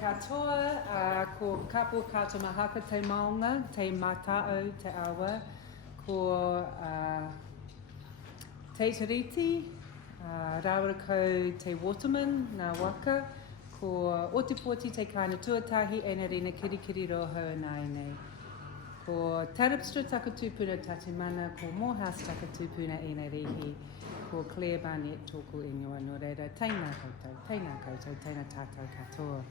katoa, ko kapo kato mahaka te maunga, te matao te awa, ko te tiriti, rawako te waterman, ngā waka, ko otipoti te kaina tuatahi, e nā rina kirikiri roho nai nei. Ko Tarapstra takatupuna tatimana, ko Morehouse takatupuna e nā rihi, ko Clare Barnett tōku ingoa no reira, tēnā koutou, tēnā tātou katoa.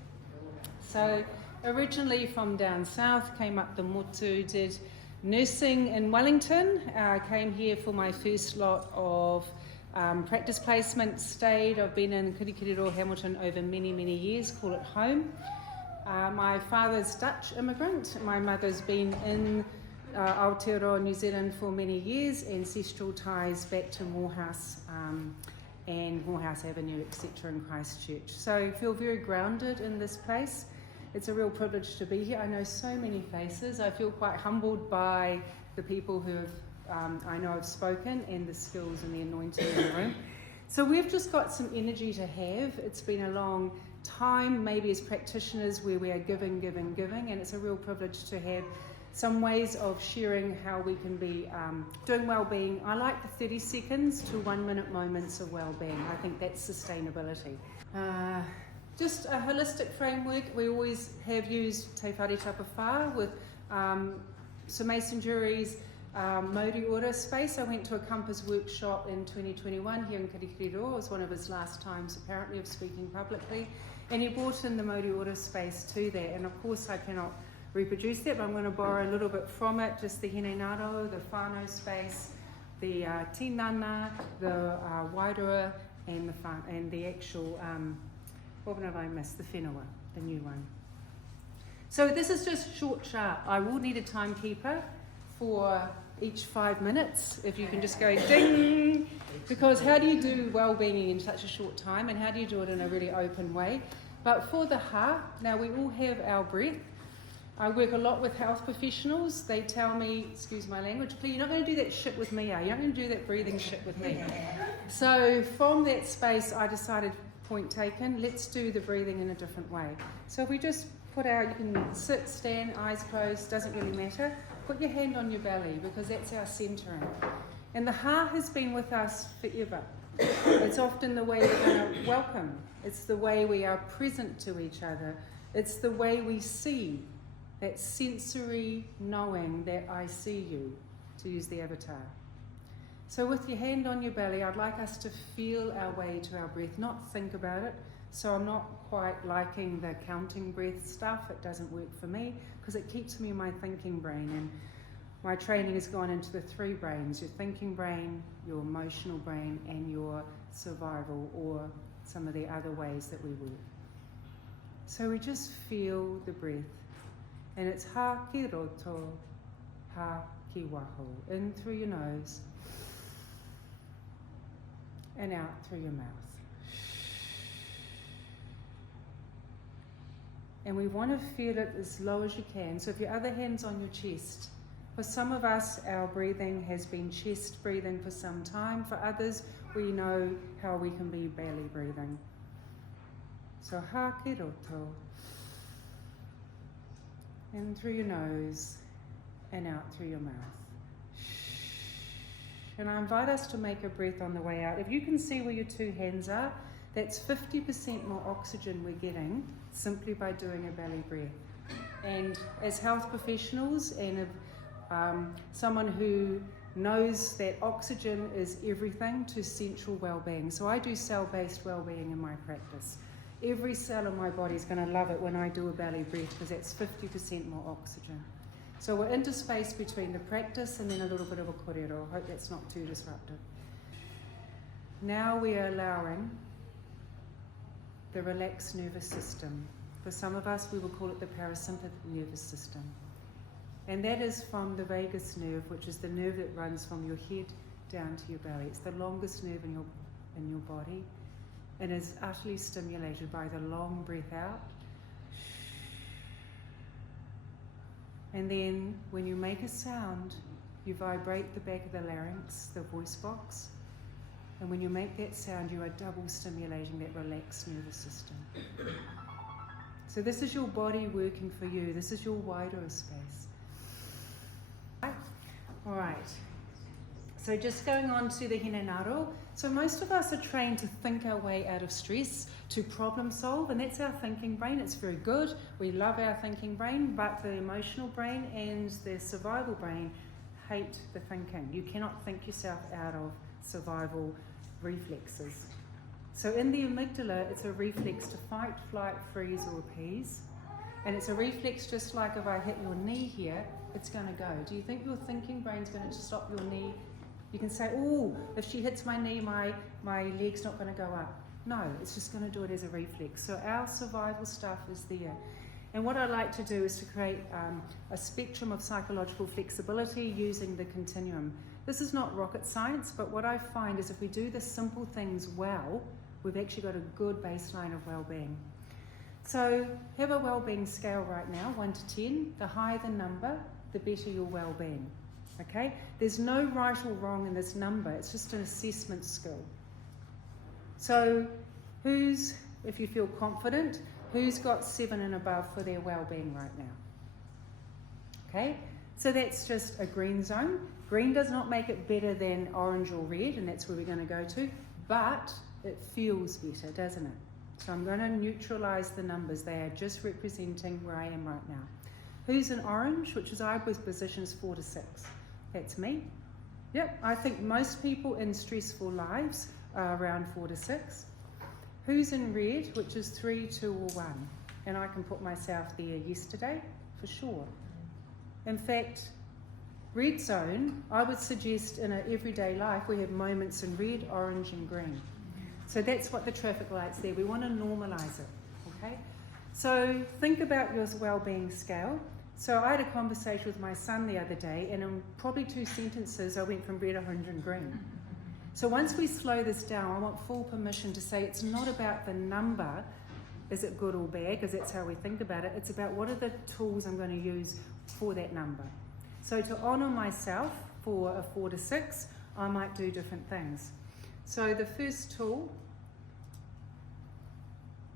So originally from down south, came up the motu, did nursing in Wellington, came here for my first lot of practice placement, stayed. I've been in Kirikiri Hamilton over many, many years, call it home. My father's Dutch immigrant, my mother's been in Aotearoa, New Zealand for many years, ancestral ties back to Morehouse and Morehouse Avenue, etc. in Christchurch. So I feel very grounded in this place. It's a real privilege to be here. I know so many faces. I feel quite humbled by the people who have, I know have spoken, and the skills and the anointing in the room. So we've just got some energy to have. It's been a long time, maybe as practitioners, where we are giving, and it's a real privilege to have some ways of sharing how we can be doing well-being. I like the 30 seconds to 1 minute moments of well-being. I think that's sustainability. Just a holistic framework. We always have used Te Whare Tapawha with Sir Mason Jury's Mauri Ora space. I went to a Compass workshop in 2021 here in Kirikiri. It was one of his last times apparently of speaking publicly, and he brought in the Mauri Ora space to that, and of course I cannot reproduce that, but I'm going to borrow a little bit from it, just the Hine Ngaro, the whānau space, the tinana, the wairua, and the actual, what have I missed? The whenua, the new one. So this is just short, sharp. I will need a timekeeper for each 5 minutes, if you can just go ding, because how do you do well-being in such a short time, and how do you do it in a really open way? But for the ha, now we all have our breath. I work a lot with health professionals. They tell me, excuse my language, please, you're not going to do that shit with me, are you? You're not going to do that breathing shit with me. So from that space, I decided, point taken, let's do the breathing in a different way. So if we just put our, you can sit, stand, eyes closed, doesn't really matter. Put your hand on your belly, because that's our centering. And the ha has been with us forever. It's often the way we're going to welcome. It's the way we are present to each other. It's the way we see. That sensory knowing that I see you, to use the avatar. So with your hand on your belly, I'd like us to feel our way to our breath, not think about it. So I'm not quite liking the counting breath stuff. It doesn't work for me, because it keeps me in my thinking brain. And my training has gone into the 3 brains, your thinking brain, your emotional brain, and your survival, or some of the other ways that we work. So we just feel the breath. And it's ha ki roto, ha ki waho. In through your nose, and out through your mouth. And we want to feel it as low as you can. So if your other hand's on your chest, for some of us, our breathing has been chest breathing for some time. For others, we know how we can be belly breathing. So ha ki roto. In through your nose, and out through your mouth. And I invite us to make a breath on the way out. If you can see where your 2 hands are, that's 50% more oxygen we're getting simply by doing a belly breath. And as health professionals, and someone who knows that oxygen is everything to central well-being. So I do cell-based well-being in my practice. Every cell in my body is going to love it when I do a belly breath, because that's 50% more oxygen. So we're interspace between the practice and then a little bit of a korero. I hope that's not too disruptive. Now we are allowing the relaxed nervous system. For some of us, we will call it the parasympathetic nervous system. And that is from the vagus nerve, which is the nerve that runs from your head down to your belly. It's the longest nerve in your body, and is utterly stimulated by the long breath out. And then when you make a sound, you vibrate the back of the larynx, the voice box. And when you make that sound, you are double stimulating that relaxed nervous system. So this is your body working for you. This is your wider space. All right. So just going on to the hinenaro. So most of us are trained to think our way out of stress, to problem solve, and that's our thinking brain. It's very good. We love our thinking brain, but the emotional brain and the survival brain hate the thinking. You cannot think yourself out of survival reflexes. So in the amygdala, it's a reflex to fight, flight, freeze, or appease. And it's a reflex just like if I hit your knee here, it's going to go. Do you think your thinking brain's going to stop your knee? You can say, oh, if she hits my knee, my leg's not going to go up. No, it's just going to do it as a reflex. So our survival stuff is there. And what I like to do is to create a spectrum of psychological flexibility using the continuum. This is not rocket science, but what I find is if we do the simple things well, we've actually got a good baseline of well-being. So have a well-being scale right now, 1 to 10. The higher the number, the better your well-being. Okay? There's no right or wrong in this number. It's just an assessment skill. So who's, if you feel confident, who's got 7 and above for their well-being right now? Okay? So that's just a green zone. Green does not make it better than orange or red, and that's where we're going to go to, but it feels better, doesn't it? So I'm going to neutralize the numbers. They are just representing where I am right now. Who's in orange, which is I was positions 4 to 6. That's me. Yep, I think most people in stressful lives are around 4 to 6. Who's in red, which is 3, 2, or 1? And I can put myself there yesterday, for sure. In fact, red zone, I would suggest in our everyday life we have moments in red, orange, and green. So that's what the traffic light's there. We want to normalize it, okay? So think about your well-being scale. So I had a conversation with my son the other day, and in probably 2 sentences I went from red, orange, and green. So once we slow this down, I want full permission to say it's not about the number, is it good or bad, because that's how we think about it. It's about what are the tools I'm going to use for that number. So to honour myself for a 4 to 6, I might do different things. So the first tool,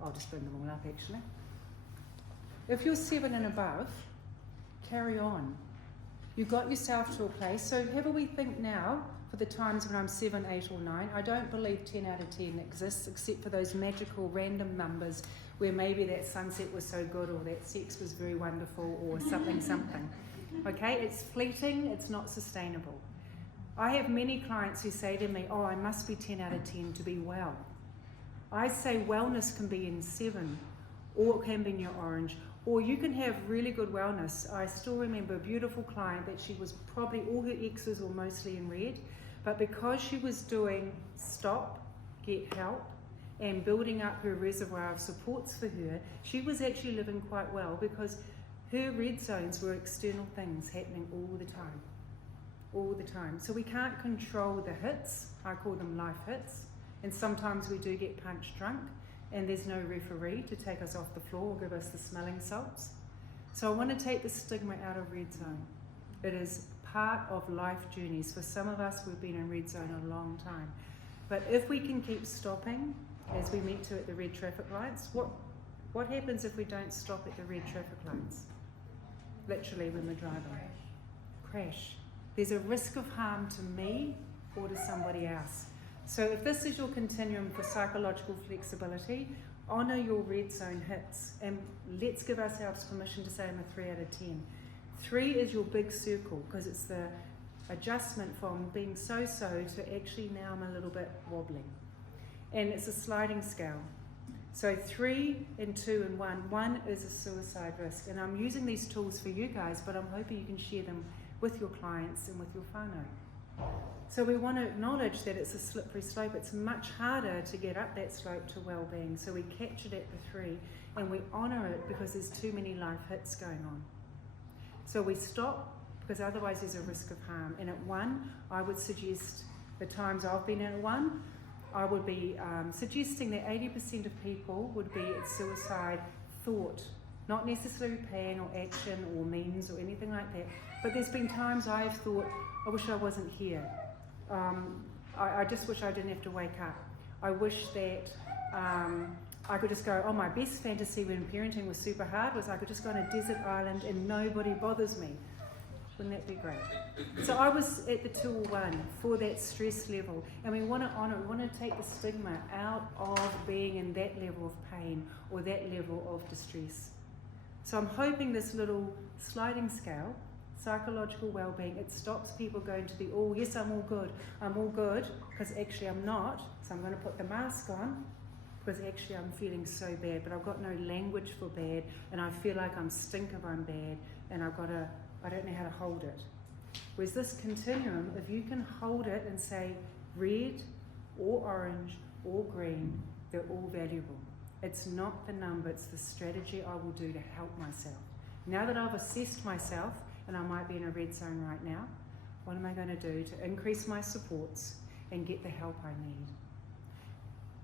I'll just bring them all up actually. If you're 7 and above, carry on. You got yourself to a place, so have a wee think now for the times when I'm 7, 8 or 9. I don't believe 10 out of 10 exists except for those magical random numbers where maybe that sunset was so good or that sex was very wonderful or something. Okay, it's fleeting, it's not sustainable. I have many clients who say to me, oh, I must be 10 out of 10 to be well. I say wellness can be in 7 or it can be in your orange, or you can have really good wellness. I still remember a beautiful client that she was probably, all her exes were mostly in red, but because she was doing stop, get help, and building up her reservoir of supports for her, she was actually living quite well because her red zones were external things happening all the time. All the time. So we can't control the hits. I call them life hits. And sometimes we do get punch drunk and there's no referee to take us off the floor or give us the smelling salts. So I want to take the stigma out of red zone. It is part of life journeys. For some of us, we've been in red zone a long time. But if we can keep stopping, as we meet to at the red traffic lights, what happens if we don't stop at the red traffic lights? Literally when we're driving. Crash. There's a risk of harm to me or to somebody else. So if this is your continuum for psychological flexibility, honour your red zone hits and let's give ourselves permission to say I'm a 3 out of 10. 3 is your big circle because it's the adjustment from being so-so to actually now I'm a little bit wobbling. And it's a sliding scale. So 3 and 2 and 1. 1 is a suicide risk. And I'm using these tools for you guys, but I'm hoping you can share them with your clients and with your whānau. So we want to acknowledge that it's a slippery slope. It's much harder to get up that slope to well-being. So we captured at the 3 and we honour it because there's too many life hits going on. So we stop because otherwise there's a risk of harm. And at 1, I would suggest the times I've been at 1, I would be suggesting that 80% of people would be at suicide thought, not necessarily plan or action or means or anything like that. But there's been times I've thought, I wish I wasn't here. I just wish I didn't have to wake up. I wish that I could just go, oh, my best fantasy when parenting was super hard was I could just go on a desert island and nobody bothers me. Wouldn't that be great? So I was at the tool 1 for that stress level, and we want to honour, we want to take the stigma out of being in that level of pain or that level of distress. So I'm hoping this little sliding scale, psychological well-being, it stops people going to the, oh yes, I'm all good, because actually I'm not, so I'm going to put the mask on, because actually I'm feeling so bad, but I've got no language for bad, and I feel like I'm stink if I'm bad, and I don't know how to hold it. Whereas this continuum, if you can hold it and say red or orange or green, they're all valuable. It's not the number, it's the strategy I will do to help myself. Now that I've assessed myself, and I might be in a red zone right now, what am I going to do to increase my supports and get the help I need?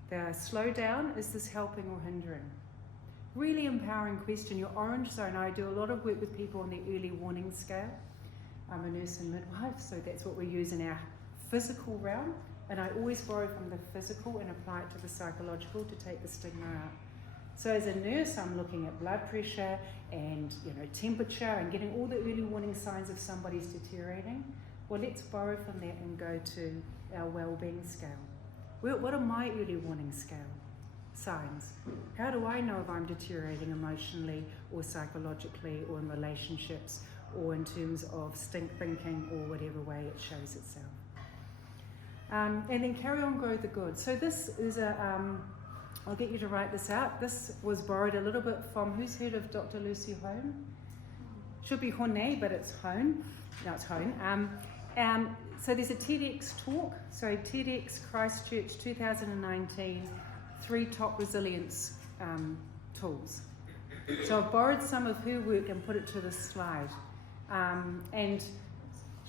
The slow down, is this helping or hindering? Really empowering question. Your orange zone, I do a lot of work with people on the early warning scale. I'm a nurse and midwife, so that's what we use in our physical realm, and I always borrow from the physical and apply it to the psychological to take the stigma out. So as a nurse, I'm looking at blood pressure and temperature and getting all the early warning signs if somebody's deteriorating. Well, let's borrow from that and go to our well-being scale. What are my early warning scale signs? How do I know if I'm deteriorating emotionally or psychologically or in relationships or in terms of stink thinking or whatever way it shows itself? And then carry on, grow the good. So this is I'll get you to write this out. This was borrowed a little bit from, who's heard of Dr. Lucy Hone? Should be Hone, but it's Hone. No, it's Hone. So there's a TEDx talk. So TEDx Christchurch 2019, 3 top resilience tools. So I've borrowed some of her work and put it to this slide. And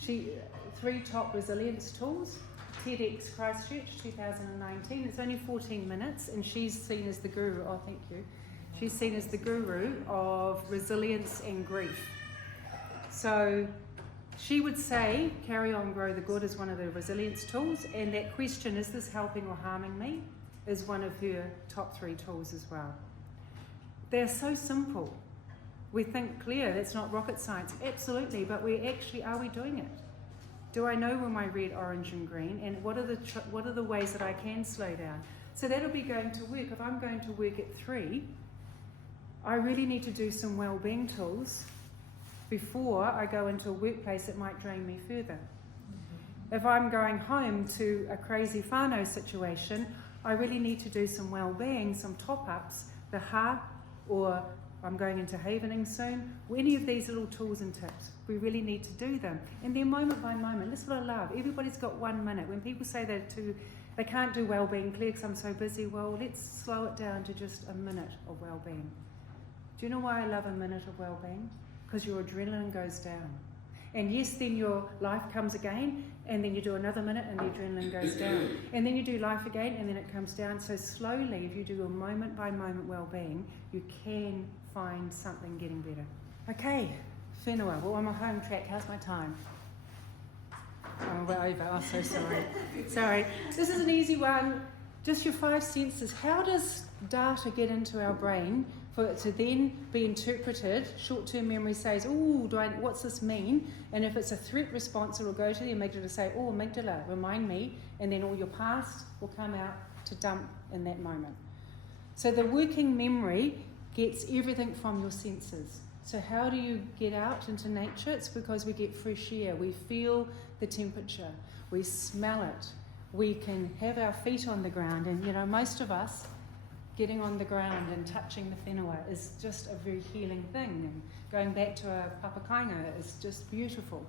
3 top resilience tools. TEDx Christchurch 2019. It's only 14 minutes, and she's seen as the guru. Oh, thank you. She's seen as the guru of resilience and grief. So she would say, carry on, grow the good is one of the resilience tools, and that question, is this helping or harming me, is one of her top 3 tools as well. They're so simple. We think, Claire, that's not rocket science. Absolutely, but are we doing it? Do I know when my red, orange and green, and what are the ways that I can slow down? So that'll be going to work. If I'm going to work at 3, I really need to do some well-being tools before I go into a workplace that might drain me further. If I'm going home to a crazy whānau situation, I really need to do some well-being, some top-ups, the ha, or I'm going into havening soon, or any of these little tools and tips. We really need to do them. And then moment by moment, that's what I love. Everybody's got 1 minute. When people say they can't do well-being, Claire, because I'm so busy, well, let's slow it down to just a minute of well-being. Do you know why I love a minute of well-being? Because your adrenaline goes down. And yes, then your life comes again, and then you do another minute and the adrenaline goes down. And then you do life again, and then it comes down. So slowly, if you do a moment by moment well-being, you can find something getting better. Okay, whenua, well, I'm on home track. How's my time? Oh, we're over. Oh, so sorry. Sorry. This is an easy one. Just your 5 senses. How does data get into our brain for it to then be interpreted? Short-term memory says, oh, what's this mean? And if it's a threat response, it will go to the amygdala to say, oh, amygdala, remind me, and then all your past will come out to dump in that moment. So the working memory gets everything from your senses. So how do you get out into nature? It's because we get fresh air. We feel the temperature. We smell it. We can have our feet on the ground. And, most of us, getting on the ground and touching the whenua is just a very healing thing. And going back to a papakainga is just beautiful.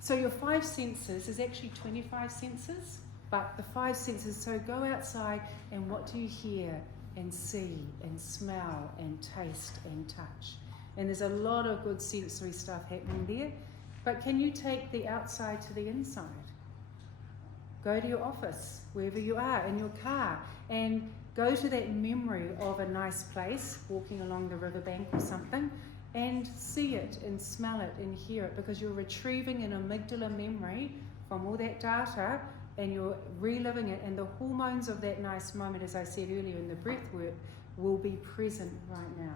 So your 5 senses is actually 25 senses, but the 5 senses, so go outside and what do you hear and see and smell and taste and touch? And there's a lot of good sensory stuff happening there, but can you take the outside to the inside? Go to your office, wherever you are, in your car, and go to that memory of a nice place, walking along the riverbank or something, and see it and smell it and hear it, because you're retrieving an amygdala memory from all that data and you're reliving it, and the hormones of that nice moment, as I said earlier in the breath work, will be present right now.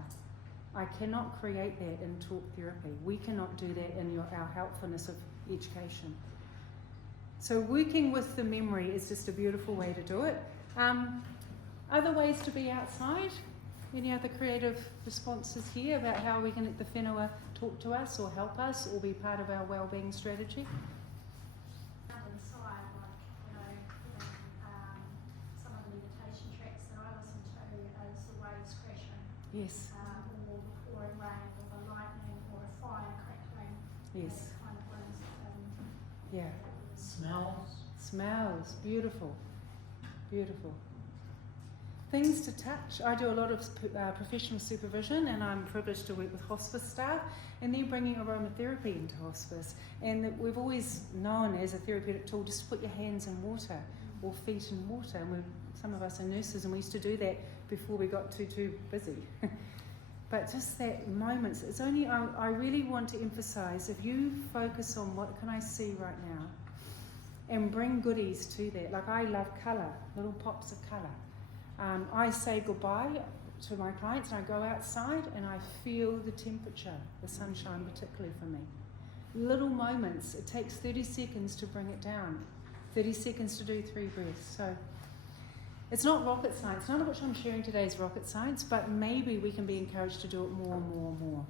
I cannot create that in talk therapy. We cannot do that in our helpfulness of education. So working with the memory is just a beautiful way to do it. Other ways to be outside? Any other creative responses here about how we can let the whenua talk to us or help us or be part of our wellbeing strategy? Inside, like, some of the meditation tracks that I listen to is the waves crashing. Yes. Or the pouring rain, or the lightning, or a fire crackling. Yes. That kind of brings Yeah. Smells. Beautiful. Beautiful. Things to touch. I do a lot of professional supervision, and I'm privileged to work with hospice staff, and they're bringing aromatherapy into hospice. And we've always known as a therapeutic tool just to put your hands in water or feet in water. And some of us are nurses, and we used to do that before we got too busy. But just that moments, it's only, I really want to emphasise, if you focus on what can I see right now, and bring goodies to that. Like, I love colour, little pops of colour. I say goodbye to my clients, and I go outside and I feel the temperature, the sunshine particularly for me. Little moments, it takes 30 seconds to bring it down, 30 seconds to do 3 breaths. So it's not rocket science. None of which I'm sharing today is rocket science, but maybe we can be encouraged to do it more and more and more.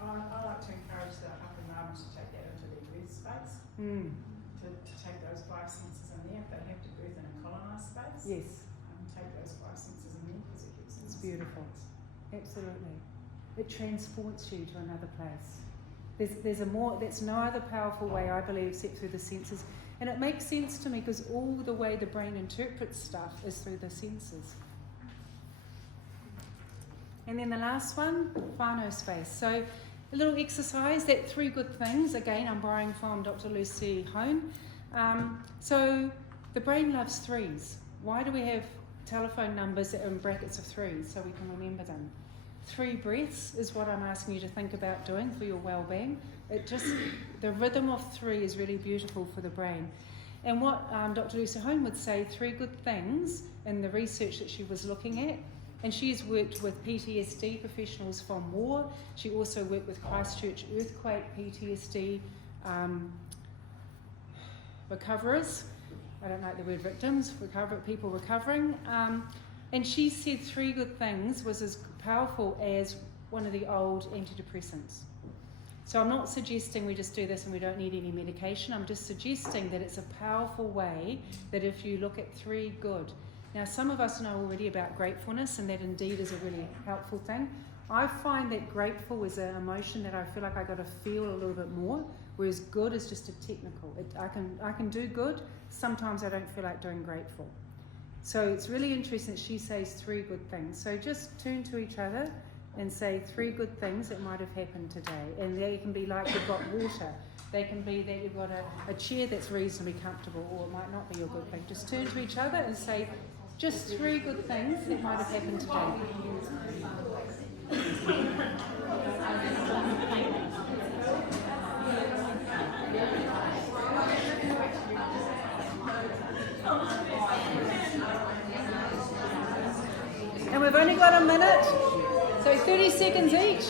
I like to encourage the up and down to take that into their breath space, to take those 5 senses in there. If they have to breathe in a colonised space, Yes. Take those 5 senses in there because it keeps them. It's beautiful. Absolutely. It transports you to another place. There's no other powerful way, I believe, except through the senses. And it makes sense to me because all the way the brain interprets stuff is through the senses. And then the last one, whānau space. So a little exercise, that 3 good things. Again, I'm borrowing from Dr. Lucy Hone. So the brain loves 3s. Why do we have telephone numbers that are in brackets of 3s so we can remember them? 3 breaths is what I'm asking you to think about doing for your well-being. The rhythm of 3 is really beautiful for the brain. And what Dr. Lucy Hone would say, 3 good things in the research that she was looking at, and she's worked with PTSD professionals from war. She also worked with Christchurch earthquake PTSD recoverers. I don't like the word victims, people recovering. And she said 3 good things was as powerful as one of the old antidepressants. So I'm not suggesting we just do this and we don't need any medication. I'm just suggesting that it's a powerful way that if you look at 3 good. Now, some of us know already about gratefulness, and that indeed is a really helpful thing. I find that grateful is an emotion that I feel like I got to feel a little bit more, whereas good is just a technical. I can do good. Sometimes I don't feel like doing grateful. So it's really interesting that she says 3 good things. So just turn to each other and say 3 good things that might have happened today. And they can be like you've got water. They can be that you've got a chair that's reasonably comfortable, or it might not be a good thing. Just turn to each other and say just 3 good things that might have happened today. And we've only got a minute, so 30 seconds each.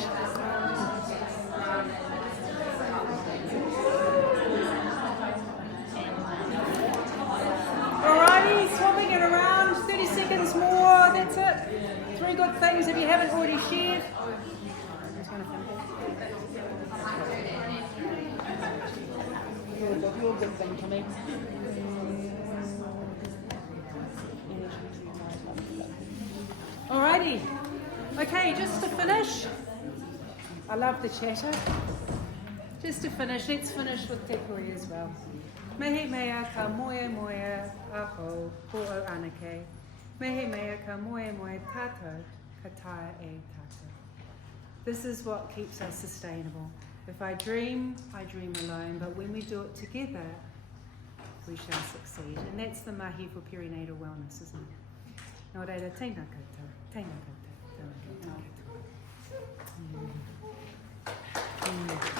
Alrighty, swapping it around, 30 seconds more, that's it. 3 good things if you haven't already shared. You're a good thing to me. Alrighty, okay, just to finish, I love the chatter. Just to finish, let's finish with te koe as well. Mehe mea ka moe moe aho ko o anake. Mehe mea ka moe moe tātou ka taia e tātou. This is what keeps us sustainable. If I dream alone, but when we do it together, we shall succeed. And that's the mahi for perinatal wellness, isn't it? Nō reira, tēnā koutou, tēnā koutou, tēnā koutou.